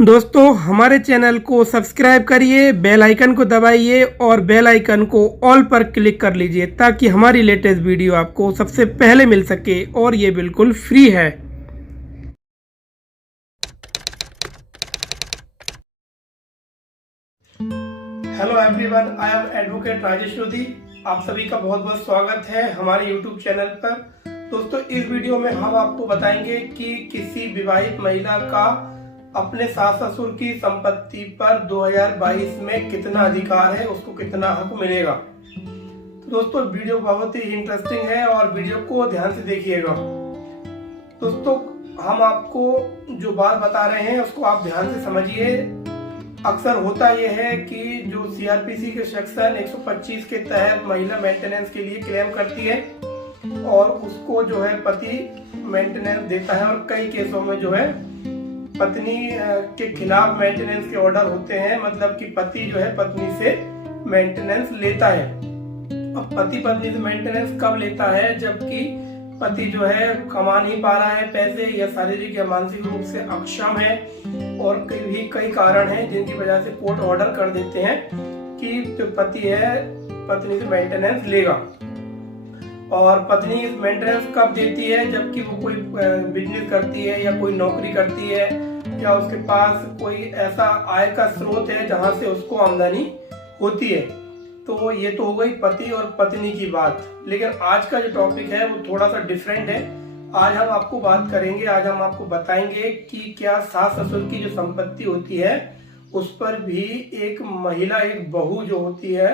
दोस्तों हमारे चैनल को सब्सक्राइब करिए, बेल आइकन को दबाइए और बेल आइकन को ऑल पर क्लिक कर लीजिए ताकि हमारी लेटेस्ट वीडियो आपको सबसे पहले मिल सके और ये बिल्कुल फ्री है। Hello everyone, I am advocate Rajesh Lodhi. आप सभी का बहुत बहुत स्वागत है हमारे यूट्यूब चैनल पर। दोस्तों इस वीडियो में हम आपको बताएंगे कि किसी विवाहित महिला का अपने सास ससुर की संपत्ति पर 2022 में कितना अधिकार है, उसको कितना हक मिलेगा। तो दोस्तों वीडियो बहुत ही इंटरेस्टिंग है और वीडियो को ध्यान से देखिएगा। दोस्तों हम आपको जो बात बता रहे हैं उसको आप ध्यान से समझिए। अक्सर होता यह है कि जो सीआरपीसी के सेक्शन 125 के तहत महिला मेंटेनेंस के लिए क्लेम करती है और उसको जो है पति मेंटेनेंस देता है, और कई केसों में जो है पत्नी के खिलाफ मेंटेनेंस के ऑर्डर होते हैं, मतलब कि पति जो है पत्नी से मेंटेनेंस लेता है। अब पति पत्नी से मेंटेनेंस कब लेता है? जबकि पति जो है कमा नहीं पा रहा है पैसे, या शारीरिक या मानसिक रूप से अक्षम है, और कई कारण हैं जिनकी वजह से कोर्ट ऑर्डर कर देते हैं कि जो पति है पत्नी से मेंटेनेंस लेगा। और पत्नी मेंटेनेंस कब देती है? जबकि वो कोई बिजनेस करती है या कोई नौकरी करती है, या उसके पास कोई ऐसा आय का स्रोत है जहां से उसको आमदनी होती है। तो ये तो हो गई पति और पत्नी की बात। लेकिन आज का जो टॉपिक है वो थोड़ा सा डिफरेंट है। आज हम आपको बात करेंगे, आज हम आपको बताएंगे कि क्या सास ससुर की जो संपत्ति होती है उस पर भी एक महिला, एक बहू जो होती है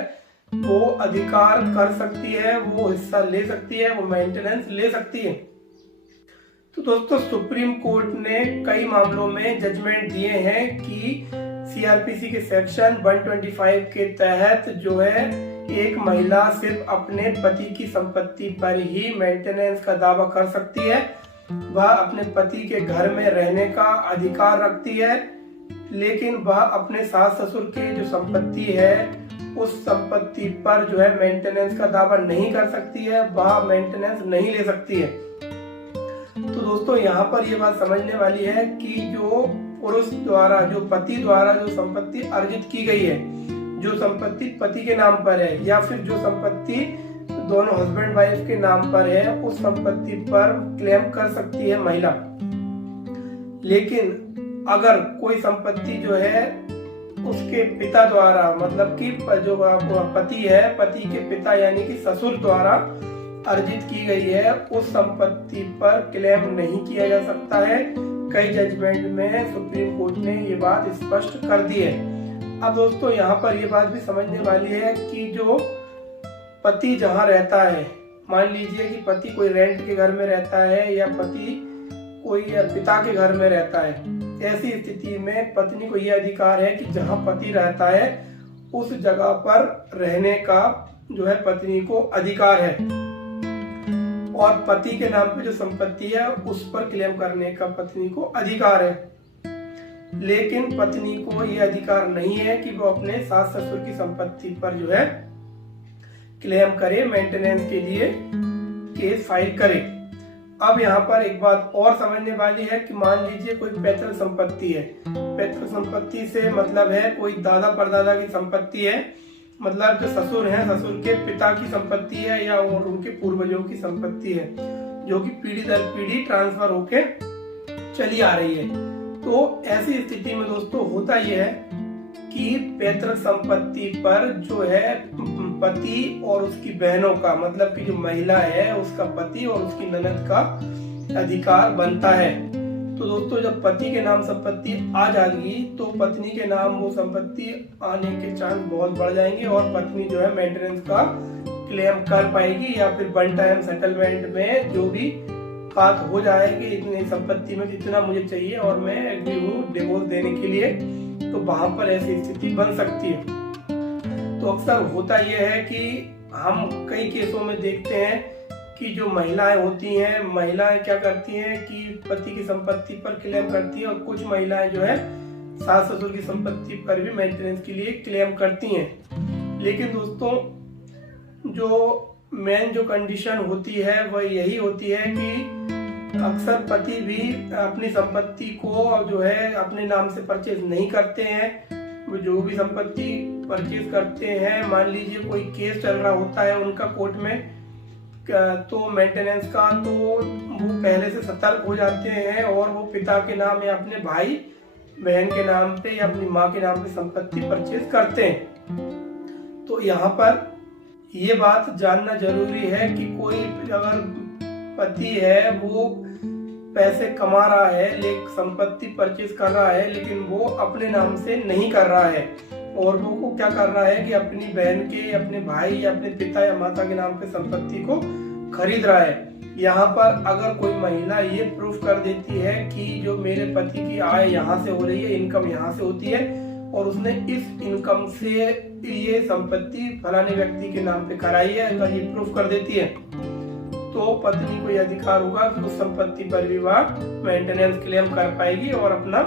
वो अधिकार कर सकती है, वो हिस्सा ले सकती है, वो मेंटेनेंस ले सकती है। तो दोस्तों सुप्रीम कोर्ट ने कई मामलों में जजमेंट दिए हैं कि सीआरपीसी के सेक्शन 125 के तहत जो है एक महिला सिर्फ अपने पति की संपत्ति पर ही मेंटेनेंस का दावा कर सकती है। वह अपने पति के घर में रहने का अधिकार रखती है, लेकिन वह अपने सास ससुर की जो संपत्ति है उस संपत्ति पर जो है मेंटेनेंस का दावा नहीं कर सकती है, वह मेंटेनेंस नहीं ले सकती है। तो दोस्तों यहाँ पर ये बात समझने वाली है कि जो पुरुष द्वारा, जो पति द्वारा जो संपत्ति अर्जित की गई है, जो संपत्ति पति के नाम पर है या फिर जो संपत्ति दोनों हस्बैंड वाइफ के नाम पर है, उस संपत्ति पर क्लेम कर सकती है महिला। लेकिन अगर कोई संपत्ति जो है उसके पिता द्वारा, मतलब कि जो पति है, पति के पिता यानी कि ससुर द्वारा अर्जित की गई है, उस संपत्ति पर क्लेम नहीं किया जा सकता है। कई जजमेंट में सुप्रीम कोर्ट ने ये बात स्पष्ट कर दी है। अब दोस्तों यहाँ पर ये बात भी समझने वाली है कि जो पति जहाँ रहता है, मान लीजिए कि पति कोई रेंट के घर में रहता है या पति कोई पिता के घर में रहता है, ऐसी स्थिति में पत्नी को यह अधिकार है कि जहां पति रहता है उस जगह पर रहने का जो है पत्नी को अधिकार है, और पति के नाम पे जो संपत्ति है उस पर क्लेम करने का पत्नी को अधिकार है। लेकिन पत्नी को यह अधिकार नहीं है कि वो अपने सास ससुर की संपत्ति पर जो है क्लेम करे, मेंटेनेंस के लिए केस फाइल करे। अब यहाँ पर एक बात और समझने वाली है कि मान लीजिए कोई पैतृक संपत्ति है। पैतृक संपत्ति से मतलब है कोई दादा परदादा की संपत्ति है, मतलब जो ससुर हैं, ससुर के पिता की संपत्ति है या उनके पूर्वजों की संपत्ति है, जो कि पीढ़ी दर पीढ़ी ट्रांसफर होके चली आ रही है। तो ऐसी स्थिति में दोस्तों होता यह है कि पैतृक संपत्ति पर जो है पति और उसकी बहनों का, मतलब कि जो महिला है उसका पति और उसकी ननद का अधिकार बनता है। तो दोस्तों जब पति के नाम संपत्ति आ जाएगी तो पत्नी के नाम वो संपत्ति आने के चांस बहुत बढ़ जाएंगे, और पत्नी जो है मेंटेनेंस का क्लेम कर पाएगी, या फिर वन टाइम सेटलमेंट में जो भी बात हो जाएगी इतनी संपत्ति में जितना मुझे चाहिए और मैं एग्री हूँ डिवोर्स देने के लिए, तो वहां पर ऐसी स्थिति बन सकती है। तो अक्सर होता यह है कि हम कई केसों में देखते हैं कि जो महिलाएं होती हैं, महिलाएं क्या करती हैं कि पति की संपत्ति पर क्लेम करती हैं, और कुछ महिलाएं जो है सास ससुर की संपत्ति पर भी मेंटेनेंस के लिए क्लेम करती हैं। लेकिन दोस्तों जो मेन जो कंडीशन होती है वह यही होती है कि अक्सर पति भी अपनी संपत्ति को जो है अपने नाम से परचेज नहीं करते हैं। जो भी संपत्ति परचेज करते हैं, मान लीजिए कोई केस चल रहा होता है उनका कोर्ट में तो मेंटेनेंस का, तो वो पहले से सतर्क हो जाते हैं और वो पिता के नाम या अपने भाई बहन के नाम पे या अपनी माँ के नाम पे संपत्ति परचेज करते हैं। तो यहाँ पर ये बात जानना जरूरी है कि कोई अगर पति है वो पैसे कमा रहा है, लेकिन संपत्ति परचेज कर रहा है, लेकिन वो अपने नाम से नहीं कर रहा है और वो क्या कर रहा है कि अपनी बहन के, अपने भाई या अपने पिता या माता के नाम पे संपत्ति को खरीद रहा है। यहाँ पर अगर कोई महिला ये प्रूफ कर देती है कि जो मेरे पति की आय यहाँ से हो रही है, इनकम यहाँ से होती है और उसने इस इनकम से ये संपत्ति फलाने व्यक्ति के नाम पे कराई है, अगर ये प्रूफ कर देती है तो पत्नी को यह अधिकार होगा कि उस संपत्ति पर भी वह मेंटेनेंस क्लेम कर पाएगी और अपना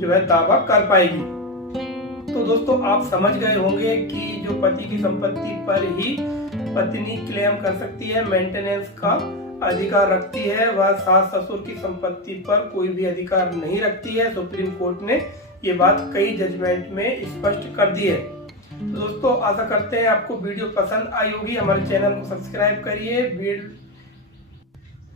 जो है दावा कर पाएगी। तो दोस्तों आप समझ गए होंगे कि जो पति की संपत्ति पर ही पत्नी क्लेम कर सकती है, मेंटेनेंस का अधिकार रखती है, वह सास ससुर की संपत्ति पर कोई भी अधिकार नहीं रखती है। सुप्रीम कोर्ट ने ये बात कई जजमेंट में स्पष्ट कर दी है। तो दोस्तों आशा करते हैं आपको वीडियो पसंद आई होगी। हमारे चैनल को सब्सक्राइब करिए,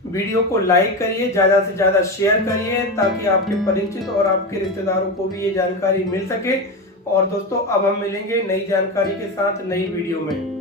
वीडियो को लाइक करिए, ज्यादा से ज्यादा शेयर करिए ताकि आपके परिचित और आपके रिश्तेदारों को भी ये जानकारी मिल सके। और दोस्तों अब हम मिलेंगे नई जानकारी के साथ नई वीडियो में।